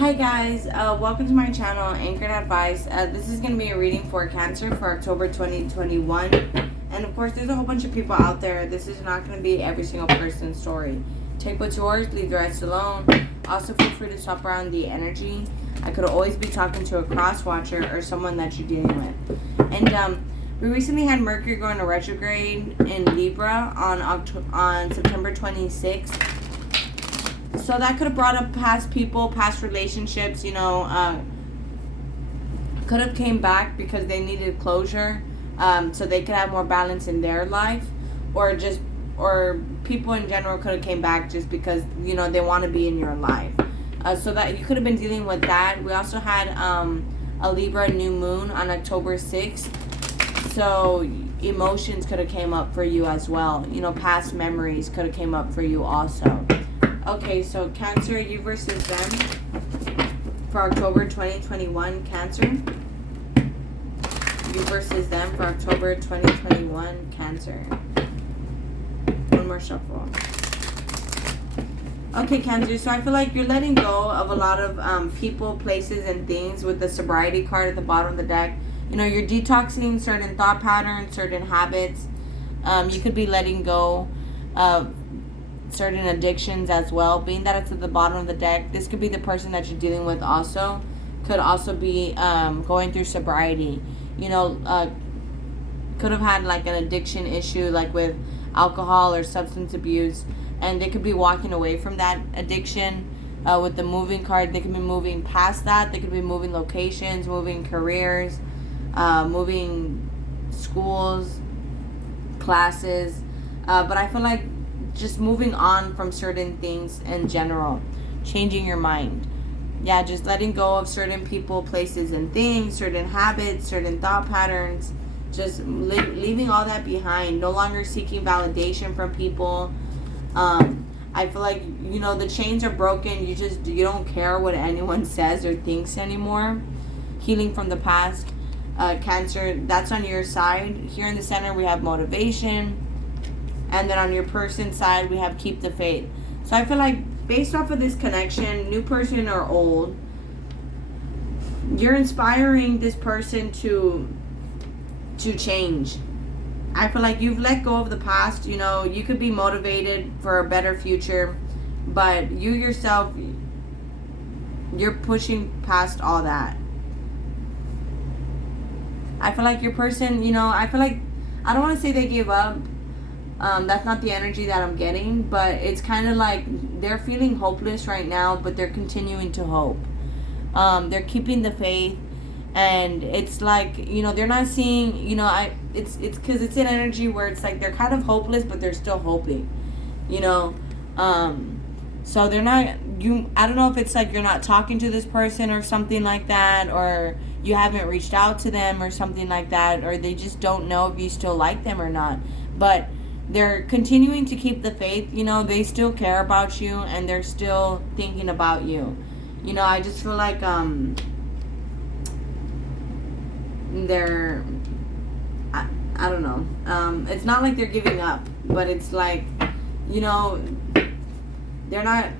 Hi guys, welcome to my channel, Anchored Advice. This is going to be a reading for Cancer for October 2021. And of course, there's a whole bunch of people out there. This is not going to be every single person's story. Take what's yours, leave the rest alone. Also, feel free to shop around the energy. I could always be talking to a cross watcher or someone that you're dealing with. And we recently had Mercury going to retrograde in Libra on September 26th. So that could have brought up past people, past relationships, could have came back because they needed closure, so they could have more balance in their life, or people in general could have came back just because, they want to be in your life. So that you could have been dealing with that. We also had a Libra new moon on October 6th. So emotions could have came up for you as well. Past memories could have came up for you also. Okay, so Cancer, you versus them for October 2021. Cancer, you versus them for October 2021. Cancer. One more shuffle. Okay, Cancer, so I feel like you're letting go of a lot of people, places, and things with the sobriety card at the bottom of the deck. You're detoxing certain thought patterns, certain habits. You could be letting go of certain addictions as well. Being that it's at the bottom of the deck, this could be the person that you're dealing with also. Could also be going through sobriety. Could have had like an addiction issue, like with alcohol or substance abuse, and they could be walking away from that addiction. With the moving card, they could be moving past that. They could be moving locations, moving careers, moving schools, classes, but I feel like just moving on from certain things in general, changing your mind. Yeah, just letting go of certain people, places, and things, certain habits, certain thought patterns, just leaving all that behind. No longer seeking validation from people. I feel like, the chains are broken. You don't care what anyone says or thinks anymore. Healing from the past. Cancer, that's on your side. Here in the center, we have motivation. And then on your person side, we have keep the faith. So I feel like based off of this connection, new person or old, you're inspiring this person to change. I feel like you've let go of the past. You could be motivated for a better future, but you yourself, you're pushing past all that. I feel like your person, I feel like, I don't want to say they gave up. That's not the energy that I'm getting, but it's kind of like they're feeling hopeless right now, but they're continuing to hope. They're keeping the faith, and it's like, they're not seeing, it's because it's an energy where it's like they're kind of hopeless, but they're still hoping, so they're not, I don't know if it's like you're not talking to this person or something like that, or you haven't reached out to them or something like that, or they just don't know if you still like them or not, but they're continuing to keep the faith. They still care about you, and they're still thinking about you. I just feel like they're, I don't know. It's not like they're giving up, but it's like, they're not,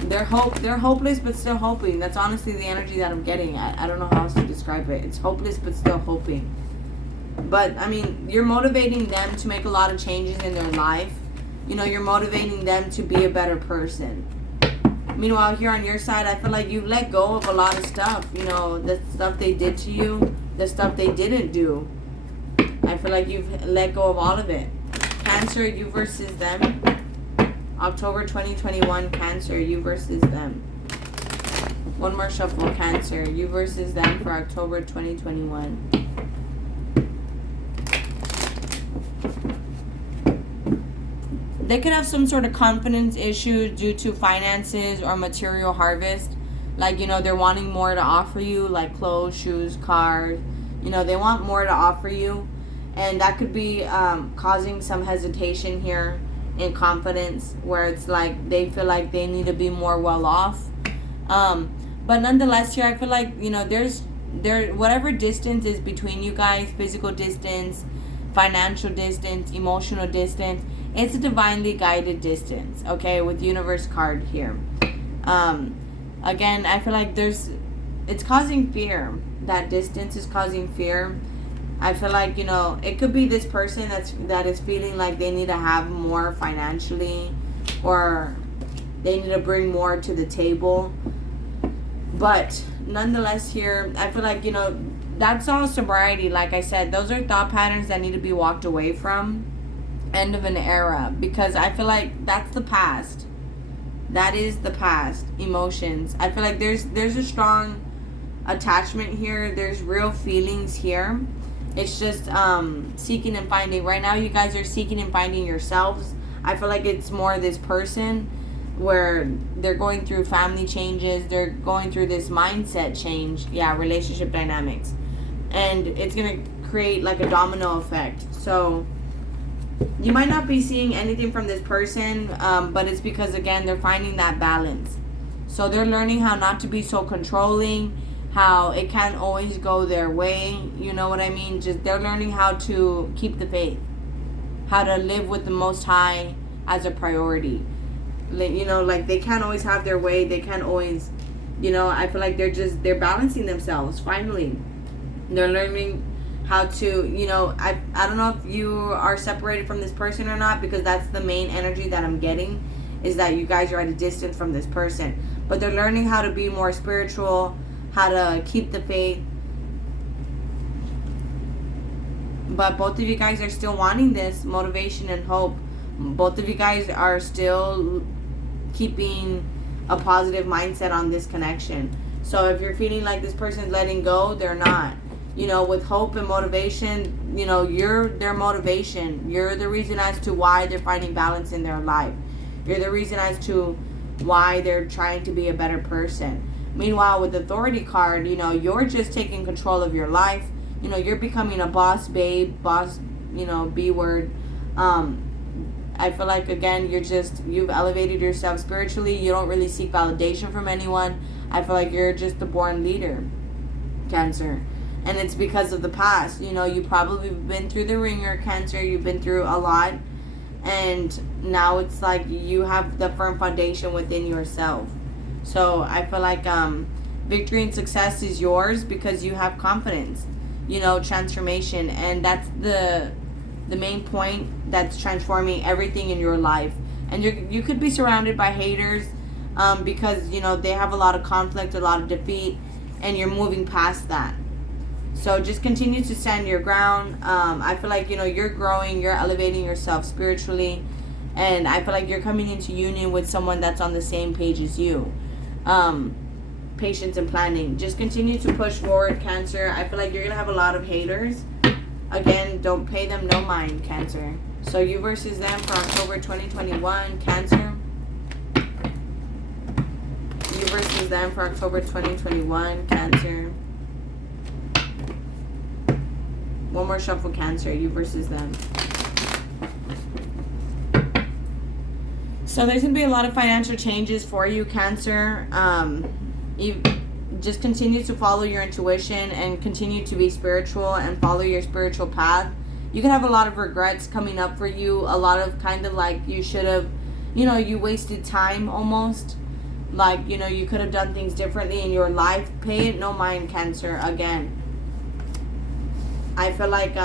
they're hopeless but still hoping. That's honestly the energy that I'm getting. I don't know how else to describe it. It's hopeless but still hoping. But, you're motivating them to make a lot of changes in their life. You're motivating them to be a better person. Meanwhile, here on your side, I feel like you've let go of a lot of stuff. The stuff they did to you, the stuff they didn't do. I feel like you've let go of all of it. Cancer, you versus them. October 2021, Cancer, you versus them. One more shuffle, Cancer, you versus them for October 2021. They could have some sort of confidence issue due to finances or material harvest. Like, they're wanting more to offer you, like clothes, shoes, cars. They want more to offer you. And that could be causing some hesitation here in confidence, where it's like they feel like they need to be more well off. But nonetheless, here, I feel like, there whatever distance is between you guys, physical distance, financial distance, emotional distance, it's a divinely guided distance, okay, with universe card here. Again, I feel like it's causing fear. That distance is causing fear. I feel like, it could be this person that is feeling like they need to have more financially, or they need to bring more to the table. But nonetheless, here, I feel like, that's all sobriety. Like I said, those are thought patterns that need to be walked away from. End of an era. Because I feel like that's the past. That is the past. Emotions. I feel like there's a strong attachment here. There's real feelings here. It's just seeking and finding. Right now, you guys are seeking and finding yourselves. I feel like it's more this person where they're going through family changes. They're going through this mindset change. Yeah, relationship dynamics. And it's going to create like a domino effect. So you might not be seeing anything from this person, but it's because, again, they're finding that balance. So they're learning how not to be so controlling, how it can't always go their way, you know what I mean? Just they're learning how to keep the faith, how to live with the Most High as a priority. Like they can't always have their way. They can't always, I feel like they're balancing themselves. Finally, they're learning how to, I don't know if you are separated from this person or not, because that's the main energy that I'm getting, is that you guys are at a distance from this person. But they're learning how to be more spiritual, how to keep the faith. But both of you guys are still wanting this motivation and hope. Both of you guys are still keeping a positive mindset on this connection. So if you're feeling like this person's letting go, they're not. With hope and motivation, you're their motivation. You're the reason as to why they're finding balance in their life. You're the reason as to why they're trying to be a better person. Meanwhile, with the Authority card, you're just taking control of your life. You're becoming a boss babe, boss, B word. I feel like, again, you've elevated yourself spiritually. You don't really seek validation from anyone. I feel like you're just the born leader, Cancer. And it's because of the past. You've probably been through the ringer, Cancer. You've been through a lot. And now it's like you have the firm foundation within yourself. So I feel like victory and success is yours because you have confidence, transformation. And that's the main point that's transforming everything in your life. And you could be surrounded by haters because, they have a lot of conflict, a lot of defeat, and you're moving past that. So just continue to stand your ground. I feel like, you're growing, you're elevating yourself spiritually. And I feel like you're coming into union with someone that's on the same page as you. Patience and planning. Just continue to push forward, Cancer. I feel like you're going to have a lot of haters. Again, don't pay them no mind, Cancer. So you versus them for October 2021, Cancer. You versus them for October 2021, Cancer. One more shuffle, Cancer. You versus them. So there's going to be a lot of financial changes for you, Cancer. You just continue to follow your intuition and continue to be spiritual and follow your spiritual path. You can have a lot of regrets coming up for you. A lot of kind of like you should have, you wasted time almost. Like, you could have done things differently in your life. Pay it no mind, Cancer. Again, I feel like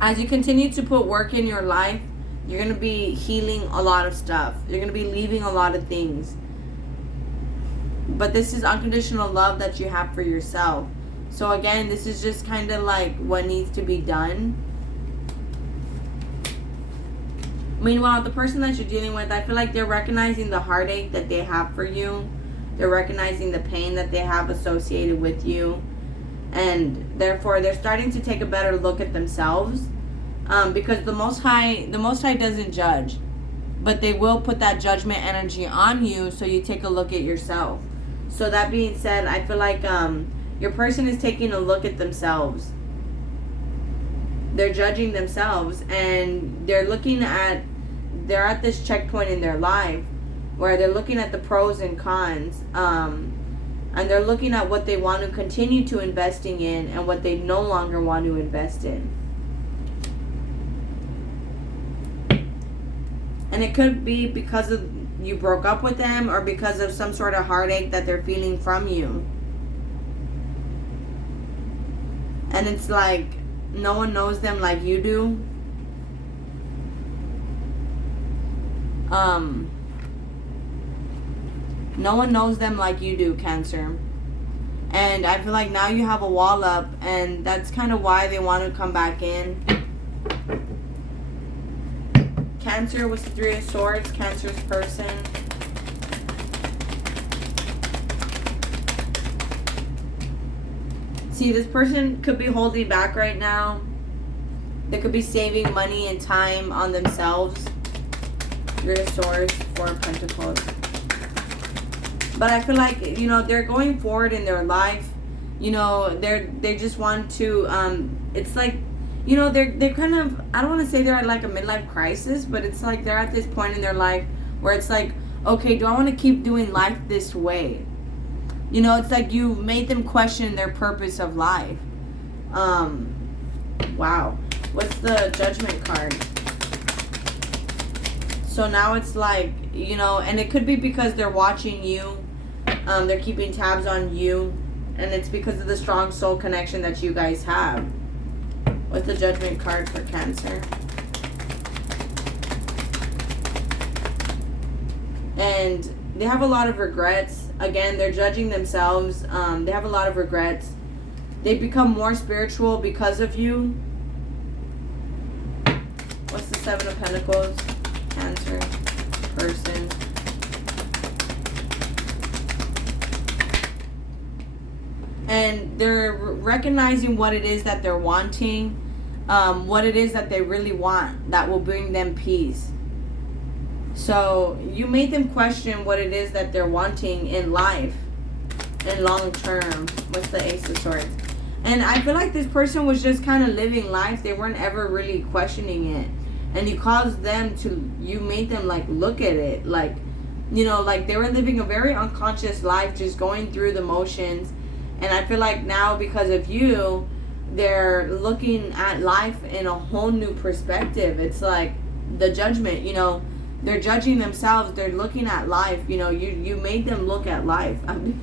as you continue to put work in your life, you're going to be healing a lot of stuff. You're going to be leaving a lot of things. But this is unconditional love that you have for yourself. So again, this is just kind of like what needs to be done. Meanwhile, the person that you're dealing with, I feel like they're recognizing the heartache that they have for you. They're recognizing the pain that they have associated with you. And therefore, they're starting to take a better look at themselves. Because the Most High doesn't judge, but they will put that judgment energy on you, so you take a look at yourself. So that being said, I feel like your person is taking a look at themselves. They're judging themselves, and they're at this checkpoint in their life where they're looking at the pros and cons, and they're looking at what they want to continue to investing in and what they no longer want to invest in. And it could be because of you broke up with them, or because of some sort of heartache that they're feeling from you. And it's like no one knows them like you do. No one knows them like you do, Cancer. And I feel like now you have a wall up, and that's kind of why they want to come back in. Cancer was the Three of Swords, Cancer's person. See, this person could be holding back right now. They could be saving money and time on themselves. Three of Swords, Four of Pentacles. But I feel like, you know, they're going forward in their life. You know, they just want to, it's like, you know, they're kind of, I don't want to say they're at like a midlife crisis, but it's like they're at this point in their life where it's like, okay, do I want to keep doing life this way? You know, it's like you've made them question their purpose of life. Wow. What's the Judgment card? So now it's like, you know, and it could be because they're watching you. They're keeping tabs on you. And it's because of the strong soul connection that you guys have. What's the Judgment card for Cancer? And they have a lot of regrets. Again, they're judging themselves. They have a lot of regrets. They become more spiritual because of you. What's the Seven of Pentacles? Cancer person. And they're recognizing what it is that they're wanting, what it is that they really want that will bring them peace. So you made them question what it is that they're wanting in life and long term. What's the Ace of Swords? And I feel like this person was just kind of living life. They weren't ever really questioning it. And you caused them to, you made them like look at it. Like, you know, like they were living a very unconscious life, just going through the motions. And I feel like now because of you, they're looking at life in a whole new perspective. It's like the Judgment, you know, they're judging themselves. They're looking at life. You know, you made them look at life. I mean,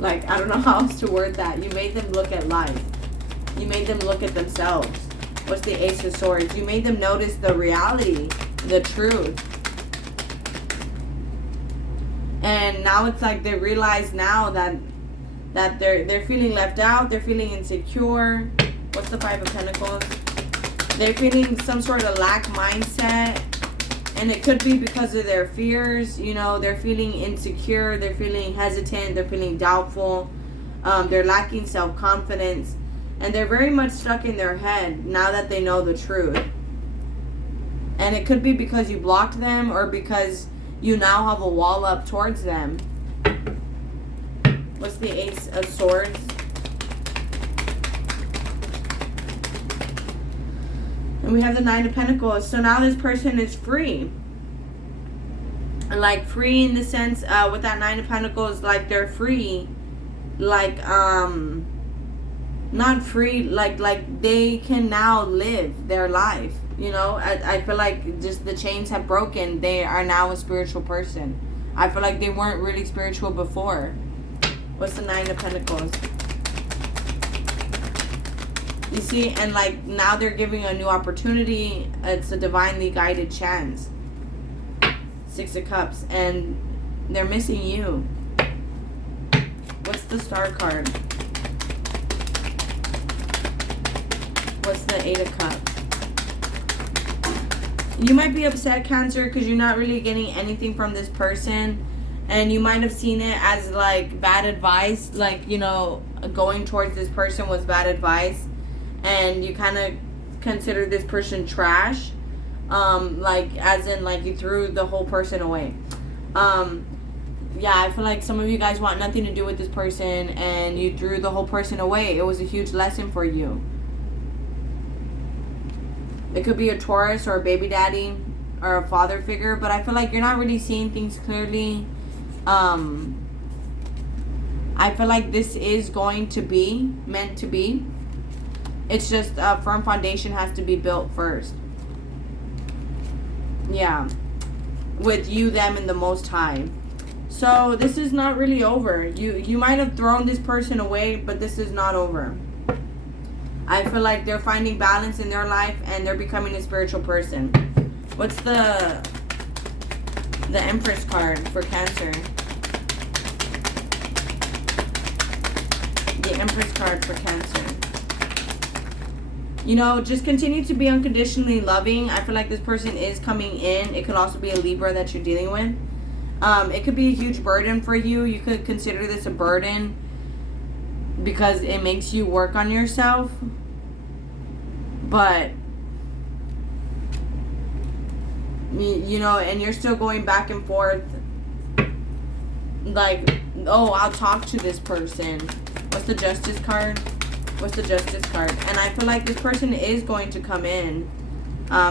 like, I don't know how else to word that. You made them look at life. You made them look at themselves. What's the Ace of Swords? You made them notice the reality, the truth. And now it's like they realize now that they're feeling left out. They're feeling insecure. What's the Five of Pentacles? They're feeling some sort of lack mindset. And it could be because of their fears. You know, they're feeling insecure. They're feeling hesitant. They're feeling doubtful. They're lacking self-confidence. And they're very much stuck in their head now that they know the truth. And it could be because you blocked them, or because you now have a wall up towards them. What's the Ace of Swords? And we have the Nine of Pentacles. So now this person is free. Like free in the sense, with that Nine of Pentacles, like they're free. Like, not free, like they can now live their life. You know, I feel like just the chains have broken. They are now a spiritual person. I feel like they weren't really spiritual before. What's the Nine of Pentacles? You see, and like now they're giving a new opportunity. It's a divinely guided chance. Six of Cups, and they're missing you. What's the Star card? What's the Eight of Cups? You might be upset, Cancer, because you're not really getting anything from this person. And you might have seen it as like bad advice. Like, you know, going towards this person was bad advice. And you kind of consider this person trash. Like, as in, like, you threw the whole person away. Yeah, I feel like some of you guys want nothing to do with this person. And you threw the whole person away. It was a huge lesson for you. It could be a Taurus or a baby daddy or a father figure, but I feel like you're not really seeing things clearly. I feel like this is going to be meant to be. It's just a firm foundation has to be built first. Yeah. with you, them, and the Most High. So this is not really over. You might have thrown this person away, but this is not over. I feel like they're finding balance in their life and they're becoming a spiritual person. What's the Empress card for Cancer? The Empress card for Cancer. You know, just continue to be unconditionally loving. I feel like this person is coming in. It could also be a Libra that you're dealing with. It could be a huge burden for you. You could consider this a burden because it makes you work on yourself. But, you know, and you're still going back and forth. Like, oh, I'll talk to this person. What's the Justice card? What's the Justice card? And I feel like this person is going to come in.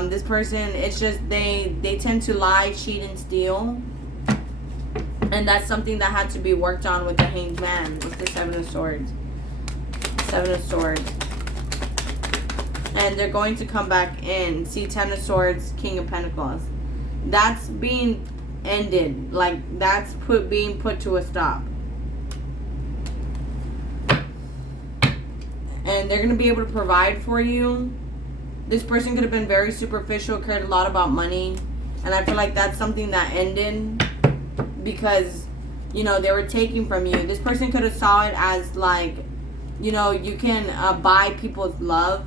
This person, it's just they tend to lie, cheat, and steal. And that's something that had to be worked on with the Hanged Man. With the Seven of Swords. Seven of Swords. And they're going to come back in. See, Ten of Swords, King of Pentacles. That's being ended. Like, that's being put to a stop. And they're going to be able to provide for you. This person could have been very superficial, cared a lot about money. And I feel like that's something that ended because, you know, they were taking from you. This person could have saw it as like, you know, you can buy people's love.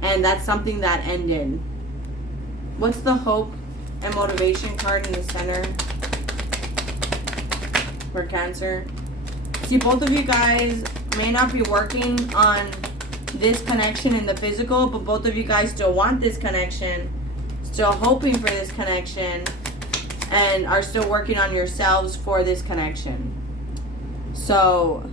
And that's something that ended. What's the hope and motivation card in the center for Cancer? See, both of you guys may not be working on this connection in the physical, but both of you guys still want this connection, still hoping for this connection, and are still working on yourselves for this connection. So,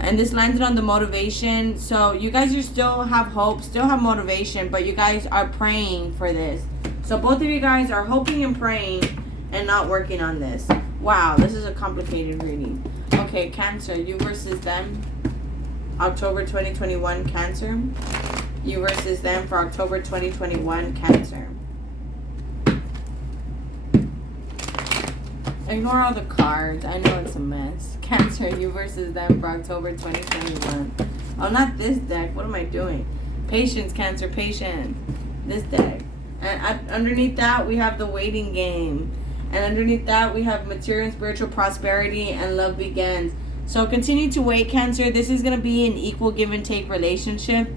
and this landed on the motivation. So you guys are still have hope, still have motivation, but you guys are praying for this. So both of you guys are hoping and praying and not working on this. Wow, this is a complicated reading. Okay, Cancer, you versus them. October 2021, Cancer. You versus them for October 2021, Cancer. Ignore all the cards. I know it's a mess. Cancer, you versus them for October 2021. Oh, not this deck. What am I doing? Patience, Cancer, patience. This deck. And underneath that, we have the waiting game. And underneath that, we have material and spiritual prosperity and love begins. So continue to wait, Cancer. This is going to be an equal give and take relationship.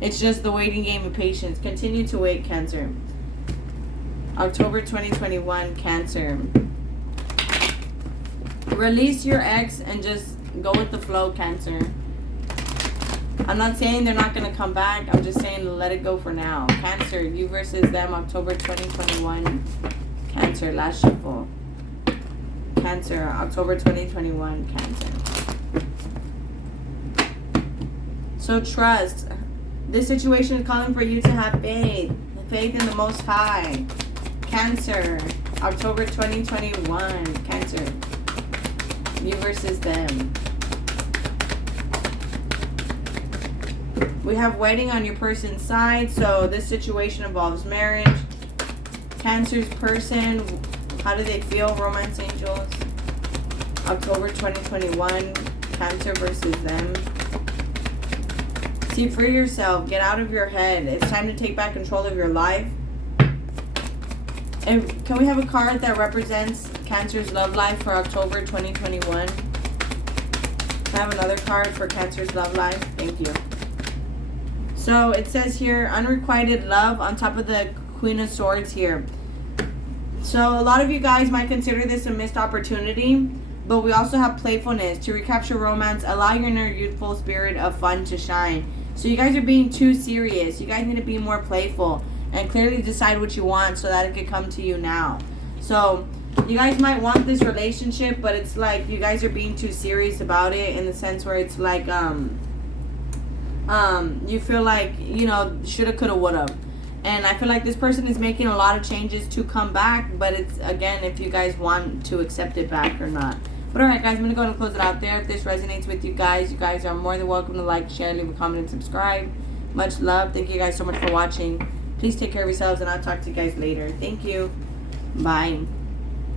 It's just the waiting game of patience. Continue to wait, Cancer. October 2021, Cancer. Release your ex and just go with the flow, Cancer. I'm not saying they're not going to come back. I'm just saying let it go for now. Cancer, you versus them, October 2021. Cancer, last shuffle. Cancer, October 2021, Cancer. So trust. This situation is calling for you to have faith. Faith in the Most High. Cancer, October 2021, Cancer. You versus them. We have wedding on your person's side. So this situation involves marriage. Cancer's person, how do they feel, romance angels? October 2021, Cancer versus them. See, free yourself. Get out of your head. It's time to take back control of your life. And can we have a card that represents Cancer's love life for October 2021? I have another card for Cancer's love life. Thank you. So it says here, unrequited love on top of the Queen of Swords here. So a lot of you guys might consider this a missed opportunity, but we also have playfulness. To recapture romance, allow your inner youthful spirit of fun to shine. So you guys are being too serious. You guys need to be more playful and clearly decide what you want so that it could come to you now. So you guys might want this relationship, but it's like you guys are being too serious about it in the sense where it's like you feel like, you know, shoulda, coulda, woulda. And I feel like this person is making a lot of changes to come back, but it's, again, if you guys want to accept it back or not. But alright, guys, I'm going to go and close it out there. If this resonates with you guys are more than welcome to like, share, leave a comment, and subscribe. Much love. Thank you guys so much for watching. Please take care of yourselves, and I'll talk to you guys later. Thank you. Bye.